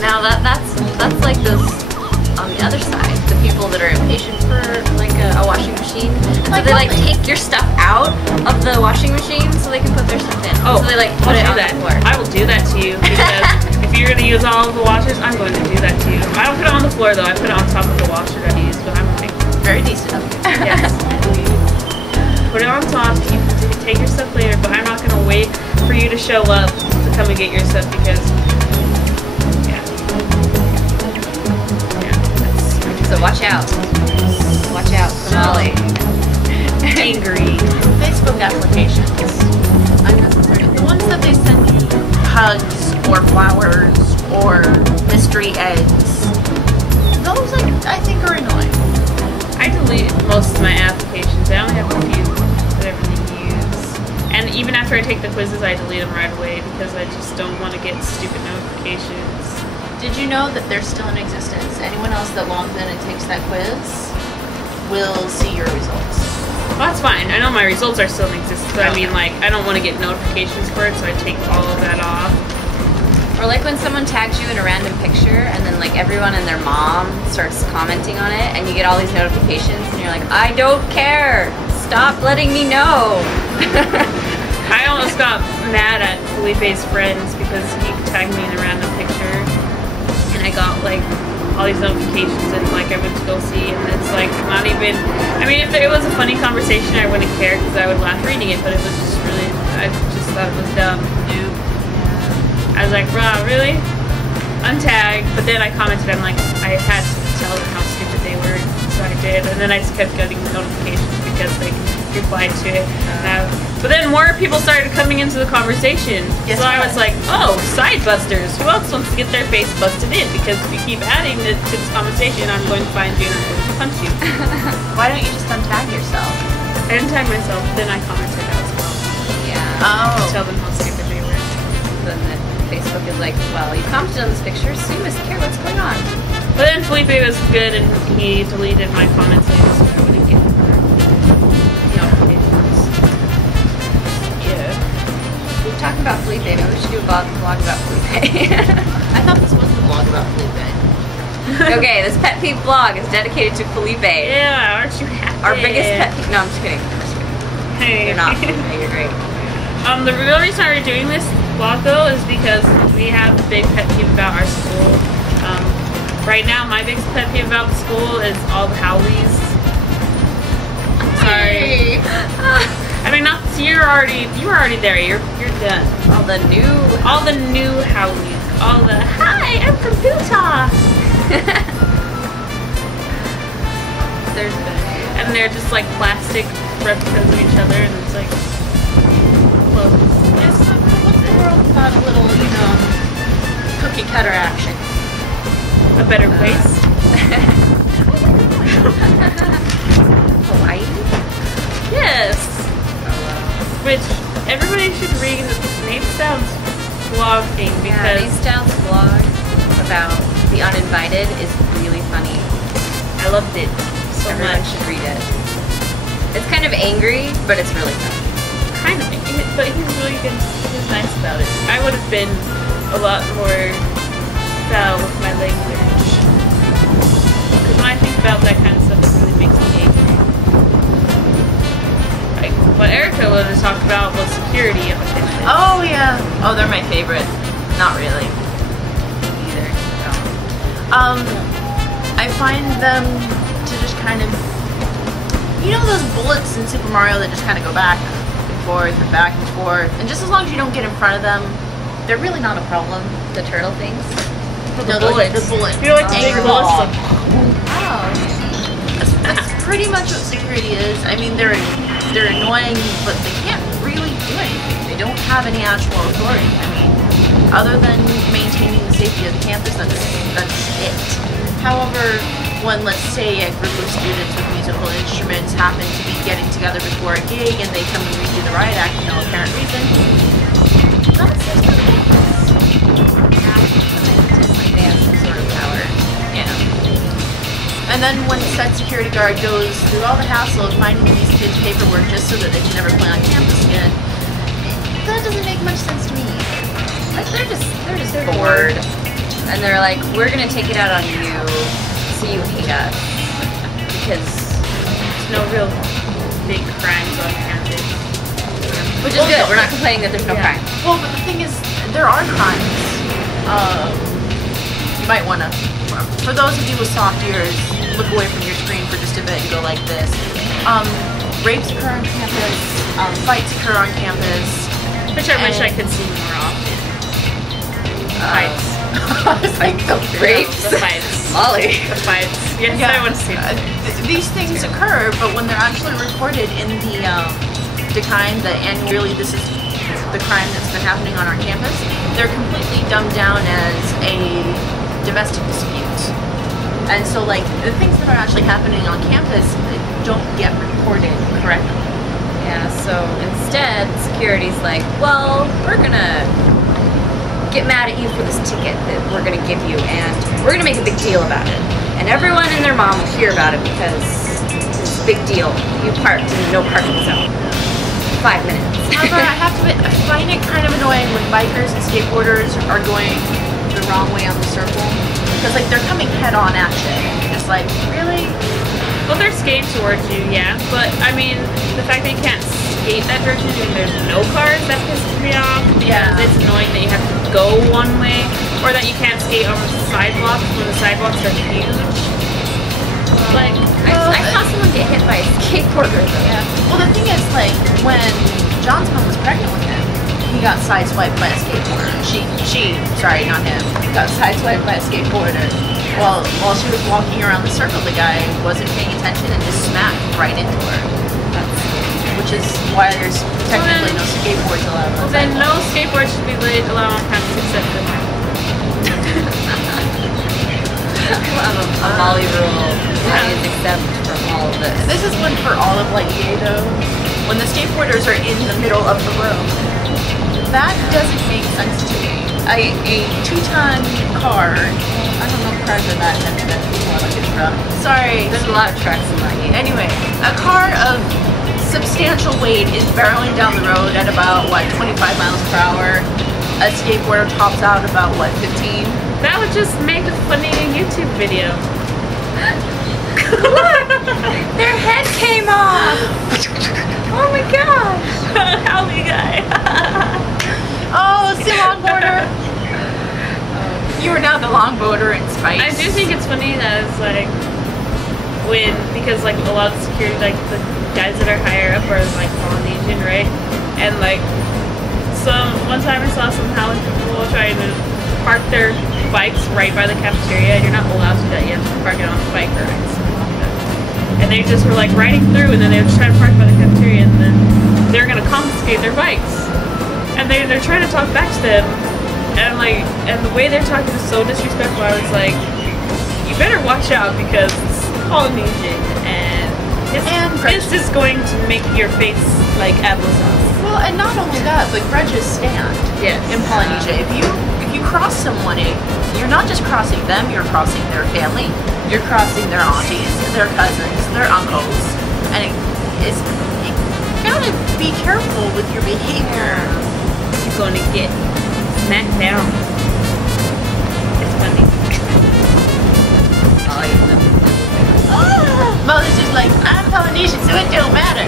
Now that's like this on the other side. The people that are impatient for like a washing machine. So they like take your stuff out of the washing machine so they can put their stuff in. Oh, so they like put it on the floor. I will do that to you because if you're gonna use all of the washers, I'm going to do that to you. I don't put it on the floor though. I put it on top of the washer that I use, but I'm like very decent of you. Yes. Put it on top. You can take your stuff later, but I'm not gonna wait for you to show up to come and get your stuff because. So watch out. Watch out for Molly. Angry. Facebook applications. Unnecessary. The ones that they send you hugs or flowers or mystery eggs. Those I think are annoying. I delete most of my applications. I only have a few that I really use. And even after I take the quizzes, I delete them right away because I just don't want to get stupid notifications. Did you know that they're still in existence? Anyone else that logs in and takes that quiz will see your results. Well, that's fine. I know my results are still in existence, but I mean, like, I don't want to get notifications for it, so I take all of that off. Or like when someone tags you in a random picture and then like everyone and their mom starts commenting on it and you get all these notifications and you're like, I don't care. Stop letting me know. I almost got mad at Felipe's friends because he tagged me in a random picture. And I got like all these notifications and like I went to go see and it's like not even, I mean if it was a funny conversation I wouldn't care because I would laugh reading it, but it was just really, I just thought it was dumb. I was like, bruh, really? Untagged, but then I commented, I'm like, I had to tell them how stupid they were, so I did, and then I just kept getting notifications because they replied to it. But then more people started coming into the conversation. Yes, so I was like, oh, side busters. Who else wants to get their face busted in? Because if you keep adding it to this conversation, I'm going to find you and I'm going to punch you. Why don't you just untag yourself? I didn't tag myself, then I commented as well. Yeah. Oh. To tell them how stupid they were. Then Facebook is like, well, you commented on this picture, so you must care what's going on. But then Felipe was good and he deleted my comments later, so I wouldn't get Talking about Felipe, maybe we should do a vlog about Felipe. I thought this was the vlog about Felipe. Okay, this pet peeve vlog is dedicated to Felipe. Yeah, aren't you happy? Our biggest pet peeve. No, I'm just kidding. Hey. You're not Felipe, you're great. The real reason why we're doing this vlog though is because we have a big pet peeve about our school. Right now, my biggest pet peeve about the school is all the howlies. Sorry. I mean, not you were already there. You're done. All the new howlies. All the hi, I'm from Utah. And they're just like plastic replicas of each other, and it's like close. Yes. What's the world without a little, cookie cutter action? A better place. Hawaii? Yes. Which everybody should read Nate Stout's blog thing because Nate Stout's blog about the uninvited is really funny. I loved it so Everyone much. should read it. It's kind of angry, but it's really funny. Kind of, but he's really good. He's nice about it. I would have been a lot more foul with my language because when I think about that kind of stuff, it really makes me angry. What Erica would have talked about was security of attendance. Oh yeah. Oh, they're my favorite. Not really. Either. I find them to just kind of, those bullets in Super Mario that just kind of go back and forth and back and forth, and just as long as you don't get in front of them, they're really not a problem. The turtle things? The bullets. The bullets. You like the big bullets? Oh. That's pretty much what security is. I mean, they're annoying, but they can't really do anything. They don't have any actual authority. I mean, other than maintaining the safety of the campus, that's it. However, when, let's say, a group of students with musical instruments happen to be getting together before a gig and they come and redo the riot act for no apparent reason, that's just the They have some sort of power. Yeah. And then when said security guard goes through all the hassle of finding these kids' paperwork just so that they can never play on campus again, that doesn't make much sense to me. Like they're just bored. and they're like, we're gonna take it out on you, so you hate us. Because there's no real big crimes on campus. which is good. We're not complaining that there's no crime. Well, but the thing is, there are crimes. You might want to, for those of you with soft ears, look away from your screen for just a bit and go like this. Rapes occur on campus, fights occur on campus. Which I wish I could see more often. Fights. Like the rapes, The fights. Molly. The fights. Yes, Yeah. I want to see that. These things occur, but when they're actually recorded in the DeKind, the annually, this is the crime that's been happening on our campus, they're completely dumbed down as a domestic dispute. And so, like, the things that are actually happening on campus don't get reported correctly. Yeah, so instead, security's like, well, we're gonna get mad at you for this ticket that we're gonna give you, and we're gonna make a big deal about it. And everyone and their mom will hear about it because it's a big deal. You parked in no parking zone. 5 minutes. However, I have to admit, I find it kind of annoying when bikers and skateboarders are going the wrong way on the circle. Because, like, they're coming head on at you. You're just like, really? Well, they're skating towards you, yeah. But, I mean, the fact that you can't skate that direction and there's no cars, that pisses me off. Yeah. It's annoying that you have to go one way. Or that you can't skate on the sidewalks when the sidewalks are huge. Like, I saw someone get hit by a skateboarder though. Yeah. Well, the thing is, like, when John's mom was pregnant with him, he got sideswiped by a skateboarder. Sorry, not him, got sideswiped by a skateboarder. While she was walking around the circle, the guy wasn't paying attention and just smacked right into her. Which is why there's technically no skateboards allowed on well, then sidewalks. no skateboard should be allowed on campus except for mine. A Molly rule is exempt from all of this. This is one for all of like EA though. When the skateboarders are in the middle of the road, that doesn't make sense to me. A 2-ton car, I don't know if cars are that heavy, that's more like a truck. Sorry. There's a lot of trucks in my Anyway, a car of substantial weight is barreling down the road at about, 25 miles per hour. A skateboarder tops out about, 15? That would just make a funny YouTube video. Their head came off! Oh my gosh! Howdy guy. Oh, it's the longboarder! You are now the longboarder in spite. I do think it's funny that it's like because like a lot of the security, like the guys that are higher up are like Polynesian, right? And like one time I saw some Howling people trying to park their bikes right by the cafeteria. You're not allowed to do that. You have to park it on bike racks. And they just were like riding through, and then they were just trying to park by the cafeteria, and then they're gonna confiscate their bikes. And they're trying to talk back to them, and the way they're talking is so disrespectful. I was like, you better watch out because it's Polynesian, and this is going to make your face like applesauce. Well, and not only that, but grudges stand. Yes. In Polynesia, if you cross someone, you're not just crossing them, you're crossing their family, you're crossing their aunties, their cousins, their uncles, and you gotta be careful with your behavior. You're gonna get smacked down. It's funny. Mother's just like, I'm Polynesian, so it don't matter.